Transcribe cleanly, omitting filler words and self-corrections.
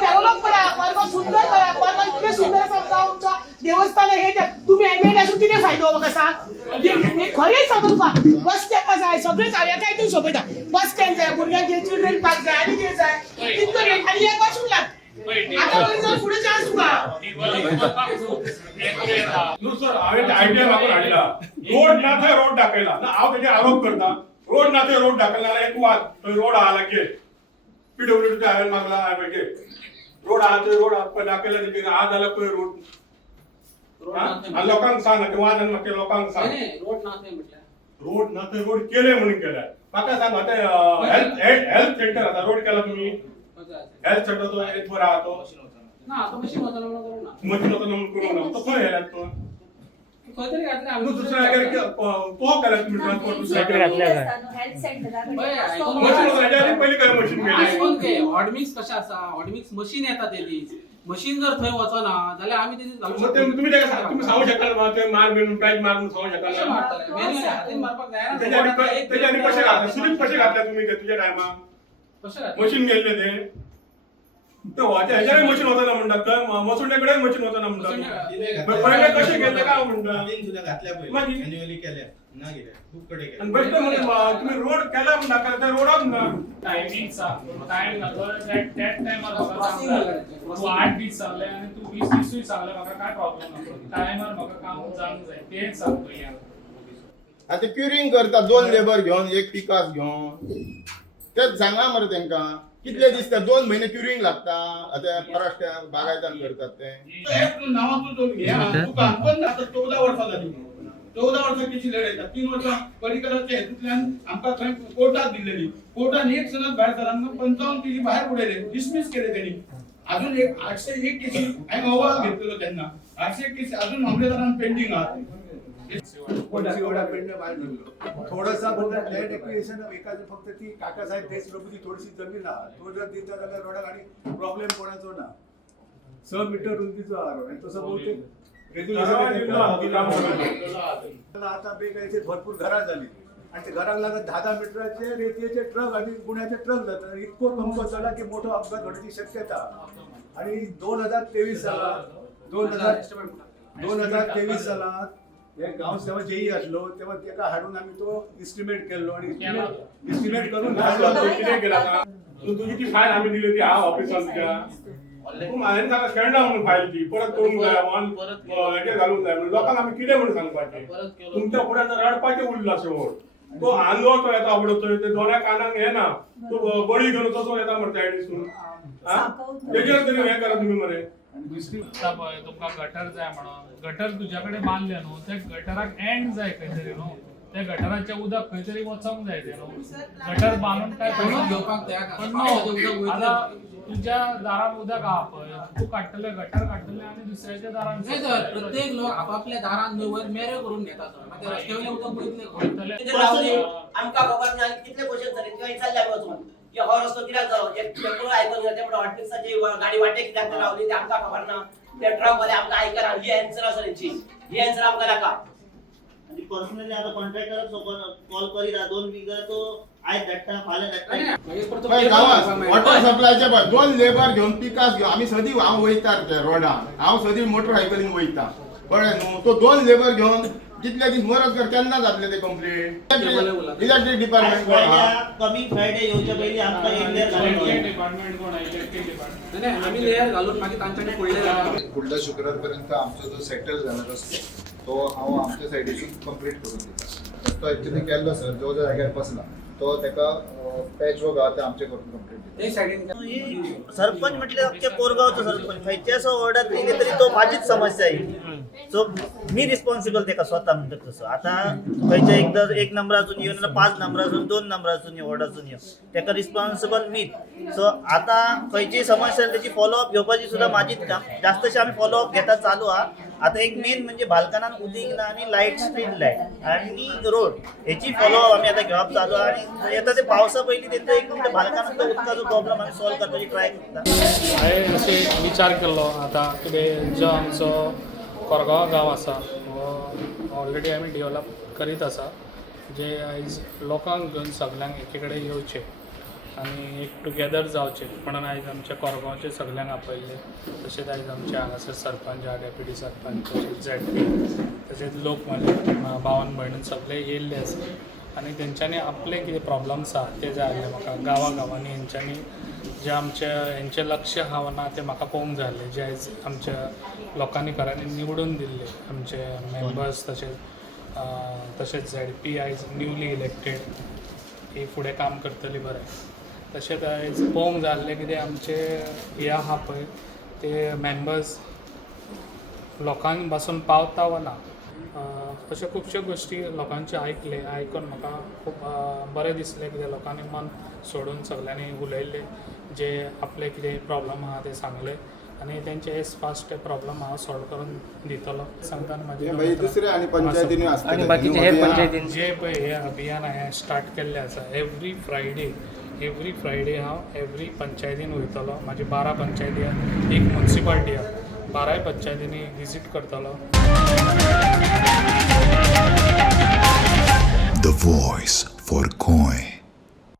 Develop करा, परवा सुंदर करा, परवा इतके सुंदर समजा आमचा देवस्थान हे तुम्ही एमएड असून किती फायदो बघा सांग. खरे सांगू का बस स्टँड आहे सगळे काय काय तुम्ही सोबत बस स्टँड आहे भुरग्यांचे चिल्ड्रन पार्क आहे आणि तेच आहे तिथं रेट आणि एक वाजून लाग आता वरून पुढे चान्स तुला सर हांवें आयडिया लागून हाडला रोड ना थंय रोड दाखयला ना हांव तेजे आरोप करता रोड ना थंय रोड दाखयला जाल्यार एक वाद थंय रोड आहा लागे पीडब्ल्यूडी हांवें मागला हांवें रोड आहा थंय रोड दाखयला तेजे आहा जाल्यार पळय रोड लोकांक सांग ते वाद आनी म्हाका लोकांक सांग रोड ना थंय रोड केले म्हणून केल्या म्हाका सांग आतां हेल्थ सेंटर आतां रोड केला तुमी हेल्थ सेंटर तो एक बरा आहा तो ना आता मशीन होता ना मशीन होता म्हणून करूंक ना तो खंय हेल्यात तो खंयतरी घातले तू दुसऱ्या जाग्यार तो केला तुम्ही ट्रान्सपोर्ट दुसऱ्या हेल्थ सेंटर पहिले काय मशीन गेले ऑडमिक्स कशा असा ऑडमिक्स मशीन येतात तेली मशीन जर थंय वचना जाल्यार आमी तेजी घालू मग ते तुम्ही काय सांगा तुम्ही सांगू शकाल ना ते मार बिन प्राइस मारून सांगू शकाल ना मॅन्युअल हातीन मारपाक जायना त्याच्यानी कसे घातले सुलीप कसे घातले तुम्ही तुझ्या टायमाक कशे घातले मशीन गेले ते तो ह्याच्याकडे मशीन होता ना म्हणतात मसुंड्याकडे मशीन होता ना म्हणतात पहिले कसे गेले काय म्हणतात मॅन्युअली केल्या ना गेल्या बुककडे केल्या आणि बेस्ट म्हणजे तुम्ही रोड केला म्हणता त्या रोडात ना टायमिंगचा टाइम लागलो दॅट टायमार तू 8 दीस सांगले आणि तू 20 दीसूय सांगले म्हाका काय प्रॉब्लेम ना टायमार म्हाका काम जावंक जाय तेच सांगतो या आता क्युरिंग करता 2 लेबर घेवन एक पिकास घेवन तेच सांगा मरे तांकां कितले दिसता 2 महिने क्युरिंग लागता आता फॉरेस्ट बागायतान करतात ते नावाचो जो घ्या तुका पण आता 14 वर्सां जाली 14 वर्सां केसी लढायता 3 वर्सां परिकराचे हेतूंतल्यान आमकां थंय कोर्टात दिलेली कोर्टान एक सनद भायर सरांना 55 केसी भायर उडयले डिसमिस केले त्यांनी अजून एक 801 केसी हांवें अहवाल घेतलेलो तेन्ना 801 केसी अजून मामलेदारान पेंडिंग आहात थोडासा लँड एक्विजिशन एकाच फक्त ती काकासाहेब देशप्रभूची थोडीशी जमीन आहा तो जर दिता जाल्यार रोडाक आणि प्रॉब्लेम कोणाचो ना 6 मीटर रुंदीचो आहा रोड आणि तसं बहुतेक आता बेकायचे भरपूर घरां झाली आणि ते घराक लागत 10 मीटराचे रेतीचे ट्रक आणि गुण्याचे ट्रक जातात इतको कंप झाला की मोठा अपघात होण्याची शक्यता आणि 2023 सालात 2023 सालात हे गांव जेव्हा जेई असलो तेव्हा तेका हाडून आम्ही तो इस्टिमेट केलो आणि इस्टिमेट करून किती केला का तुझी ती फाईल आम्ही दिली होती हा ऑफिसात तुझ्या तू हांवें ताका स्टँडा म्हणून फाईल ती परत करून जाय हेजेर घालून जाय म्हणून लोकांक आमी कितें म्हणून सांगपाचें तुमच्या फुड्यान रडपाचें उरला शेवट तो आंदो तो येता आवडतो ते दोन्या कानाक हे ना तो बळी घेवन तसो येता मरे सायडीसून तेजेर तरी हें करा तुम्ही मरे तुमका गटर जाय म्हणून गटर तुझ्याकडे बांधले न्हू त्या गटराक एंड जाय खंय तरी न्हू त्या गटराचे उदक खंय तरी वचोंक जाय ते न्हू गटर बांधून काय आता तुझ्या दारात उदक आहा पळय तू काडटले गटर काडटले आणि दुसऱ्याच्या दारान प्रत्येक लोक आपापल्या दारान वयर मेरे करून घेतात रस्त्यावयले उदक वयतले आमकां खबर ना कितले क्वेश्चन जाले किंवा चालले वचून की हो रस्तो कित्याक जालो एक पेट्रोल आयकून घेतले म्हणून हॉटमिक्साची गाडी वाटे कित्याक लावली ते आमकां खबर ना ते ट्रक वाले आमकां आयकना ही आन्सर आसा तेंची ही आन्सर आमकां नाका आणि पर्सनली आता कॉन्ट्रॅक्टर सोबत कॉल करीत 2 वीक तो आयज धाडटा फाल्यां धाडटा गावात वॉटर सप्लायचे 2 लेबर घेवन पिकास घेवन आमी सदी हांव वयता त्या रोडान हांव सदी मोटरसायकलीन वयता कळ्ळें न्हू तो 2 लेबर घेवन जितले दीस मरत कर केन्ना जातले ते कंप्लीट इलेक्ट्रीक डिपार्टमेंट कमी फ्रायडे येवच्या पयलीं आमकां एक लेयर घालून डिपार्टमेंट कोण इलेक्ट्रिक डिपार्टमेंट आम्ही लेयर घालून मागीर तांच्यानी पडले पुढल्या शुक्रारपर्यंत आमचो जो सेटल झाला रस्तो तो हांव आमच्या सायडीसून कंप्लीट करून दिता तो एक्चुअली केल्लो सर जो जो जाग्यार बसला तो तेका पॅच वर्क आहा ते आमचे करून कंप्लीट सरपंच म्हटले अख्खे कोरगावचो सरपंच खंयची असो ऑर्डर दिली तरी तो माझीच समस्या आहे सो मी रिस्पॉन्सिबल तेका स्वतः म्हणतात तसं आता खंयच्या एकदा 1 नंबरासून येऊन 5 नंबरासून 2 नंबरासून ऑर्डरसून येऊ तेका रिस्पॉन्सिबल मीच सो आता खंयची समस्या त्याची फॉलोअप घेवपाची सुद्धा माझीच काम जास्तशे आम्ही फॉलोअप घेता चालू आहा आता एक मेन म्हणजे भालकानान उदीक ना आणि लाईट स्ट्रीट लाईट आणि रोड हेची फॉलोअप आम्ही आता घेवप चालू आणि येता ते पावसा पयलीं तेंचो एक म्हणजे भालकानांतलो उदकाचो प्रॉब्लेम आम्ही सॉल्व करपाची ट्राय करता हांवें अशें विचार केल्लो आतां कितें जो आमचो कोरगांव गांव आसा हो ऑलरेडी आमी डेवलप करीत आसा जे आयज लोकांक घेवन सगळ्यांक एके कडेन येवचें आनी एक टुगेदर जावचे म्हणून आयज आमच्या कोरगांवचे सगल्यांक आपयले. तशेंच आयज आमचे हांगासर सरपंच डेप्युटी सरपंच तशेंच ZP तशेंच लोक म्हाजे भावन भयणीन सगळे येयल्ले आसा आनी तेंच्यांनी आपले कितें प्रॉब्लम्स आसा ते जाय आसले म्हाका गांवांनी हेंच्यांनी जे हेंचें लक्ष ना ते म्हाका पळोवंक जाय आसलें. जे आयज आमच्या लोकांनी घरांनी निवडून दिल्ले आमचे मेंबर्स तशेंच ZP आयज न्यूली इलेक्टेड ही फुडें काम करतली बरें. तशेंच आयज पळोवंक जाय आसलें कितें आमचे हे आहा पळय ते मेंबर्स लोकांक पासून पावता वा ना. अशे खुबश्यो गोश्टी लोकांचे आयकून म्हाका खूब बरें दिसलें कितें लोकांनी मन सोडून सगल्यांनी उलयल्ले जे आपले कितें प्रॉब्लम आहा ते सांगले आनी तेंचे एज फास्ट ते प्रॉब्लम हांव सॉल्व करून दितलो सांगताना म्हाजे दुसरे आणि पंचायतींनी आणि बाकीचे हेर पंचायतीन जे पळय हे अभियान हांवें स्टार्ट केल्लें आसा एवरी फ्रायडे हांव एवरी पंचायतीन वयतलो. म्हाजे 12 पंचायती आहा, एक म्युन्सिपालिटी आहा, 12 पंचायतींनी विजीट करतलो. The voice for Coin.